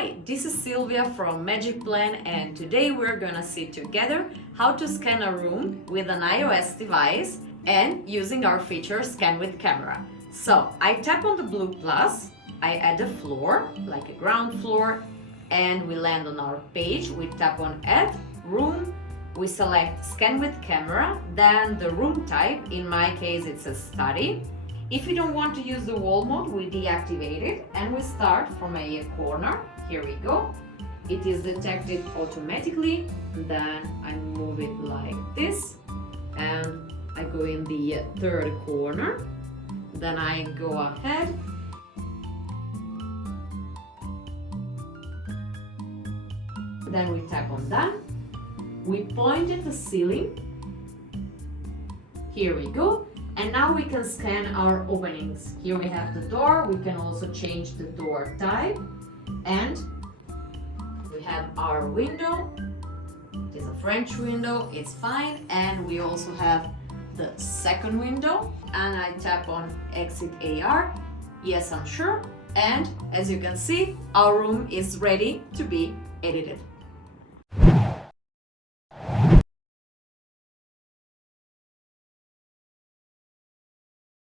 Hi, this is Sylvia from magicplan, and today we're gonna see together how to scan a room with an iOS device and using our feature Scan with Camera. So I tap on the blue plus, I add a floor, like a ground floor, and we land on our page. We tap on Add Room, we select Scan with Camera, then the room type, in my case it's a study. If you don't want to use the wall mode, we deactivate it and we start from a corner. Here we go. It is detected automatically. Then I move it like this and I go in the third corner. Then I go ahead. Then we tap on Done. We point at the ceiling. Here we go. And now we can scan our openings. Here we have the door. We can also change the door type. And we have our window. It is a French window. It's fine. And we also have the second window. And I tap on Exit AR. Yes, I'm sure. And as you can see, our room is ready to be edited.